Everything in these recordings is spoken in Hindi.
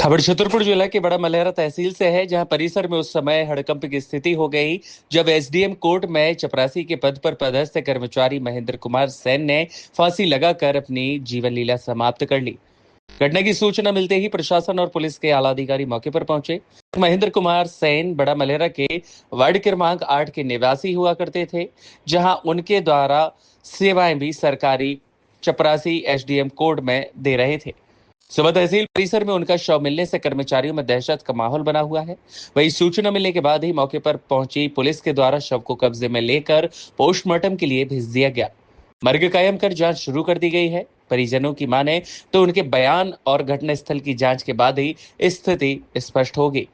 खबर छतरपुर जिला के बड़ा मलहरा तहसील से है, जहां परिसर में उस समय हड़कंप की स्थिति हो गई जब एसडीएम कोर्ट में चपरासी के पद पर पदस्थ कर्मचारी महेंद्र कुमार सेन ने फांसी लगाकर अपनी जीवन लीला समाप्त कर ली। घटना की सूचना मिलते ही प्रशासन और पुलिस के आला अधिकारी मौके पर पहुंचे। महेंद्र कुमार सेन बड़ा मलहरा के वार्ड क्रमांक 8 के निवासी हुआ करते थे, जहां उनके द्वारा सेवाएं भी सरकारी चपरासी एसडीएम कोर्ट में दे रहे थे। सुबह तहसील परिसर में उनका शव मिलने से कर्मचारियों में दहशत का माहौल बना हुआ है। वही सूचना मिलने के बाद ही मौके पर पहुंची पुलिस के द्वारा शव को कब्जे में लेकर पोस्टमार्टम के लिए भेज दिया गया। मर्ग कायम कर जांच शुरू कर दी गई है। परिजनों की माने तो उनके बयान और घटनास्थल की जांच के बाद ही स्थिति स्पष्ट होगी।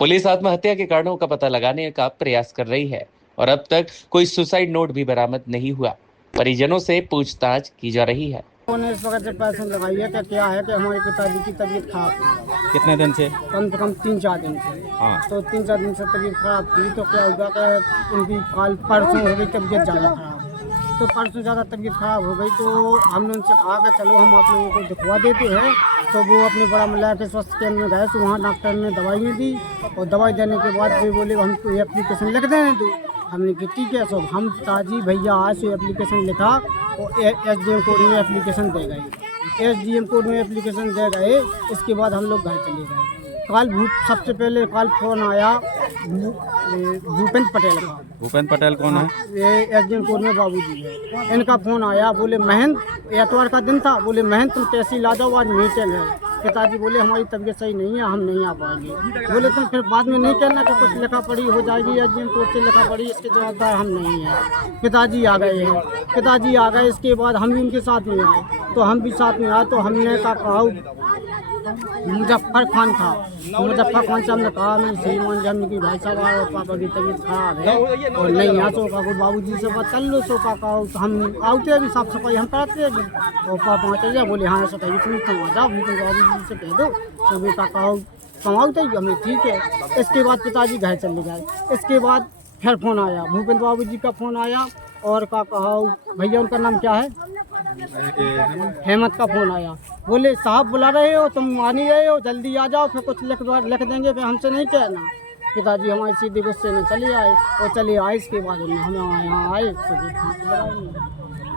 पुलिस आत्महत्या के कारणों का पता लगाने का प्रयास कर रही है और अब तक कोई सुसाइड नोट भी बरामद नहीं हुआ। परिजनों से पूछताछ की जा रही है। उन्होंने इस वक्त जब पैसे लगाई है क्या है कि हमारे पिताजी की तबीयत खराब थी। कितने दिन से? कम से कम 3-4 दिन से। हाँ। तो 3-4 दिन से तबीयत खराब थी, तो क्या हुआ कि उनकी कल परसों हो गई तबीयत ज़्यादा खराब। तो परसों ज़्यादा तबीयत खराब हो गई, तो हमने उनसे कहा कि चलो हम आप लोगों को दिखवा देते हैं। तो वो अपने बड़ा मलहरा के स्वास्थ्य केंद्र में गए, तो वहाँ डॉक्टर ने दवाई दी और दवाई देने के बाद वे बोले हमको ये एप्लीकेशन लिख देने दो। हमने कि ठीक है। सब हम ताजी भैया आज से एप्लीकेशन लिखा और एसडीएम कोर्ट में एप्लीकेशन दे गए। एसडीएम कोर्ट में एप्लीकेशन दे गए, इसके बाद हम लोग घर चले गए। सबसे पहले कल फोन आया भूपेंद्र पटेल का। भूपेंद्र पटेल कौन है? ये एसडीएम कोर्ट में बाबूजी है। इनका फोन आया, बोले महेंद्र, एतवार का दिन था, बोले महेंद्र तुम तहसील आ जाओ, आज मीटिंग है। पिताजी बोले हमारी तबीयत सही नहीं है, हम नहीं आ पाएंगे। बोले तुम फिर बाद में नहीं कहना कि कुछ लिखा पढ़ी हो जाएगी, एसडीएम कोर्ट से लिखा पढ़ी, इसके जवाबदार हम नहीं हैं। पिताजी आ गए हैं। पिताजी आ गए, इसके बाद हम भी उनके साथ में आए, तो हम भी साथ में आए। तो हमने कहा मुजफ्फर खान था। मुजफ्फर खान से हमने कहा मैं श्रीमान जी हमने की भाई साहब और पापा की तबीयत खराब है और नहीं यहाँ सोका को बाबूजी से बात कर लो। सोका का हम आते भी साफ सफाई हम कराते भी और पापा चल जाए, बोले हाँ सफाई तुम आ जाओ, बाबूजी से कह दो। तो बेटा कहो कमाओते ही हमें ठीक है। इसके बाद पिताजी घर चले गए। इसके बाद फिर फ़ोन आया, भूपेंद्र बाबूजी का फ़ोन आया और का कहा भैया उनका नाम क्या है, हेमंत का फ़ोन आया। बोले साहब बुला रहे हो, तुम आ नहीं रहे हो, जल्दी आ जाओ, फिर कुछ लिख देंगे, फिर हमसे नहीं कहना। पिताजी हमारे सीधे गुस्से में चले आए और चले आए। इसके बाद हम यहाँ आए।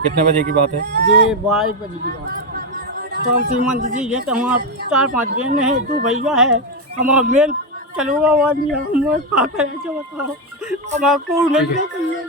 कितने बजे की बात है? ये 12 बजे की बात है। तो हम श्रीमान जी ये तो हमारा 4-5 बहन है, 2 भैया है, हमारा मेल चलूगा आदमी, हम क्या करें बताओ, हमारा कोई नहीं।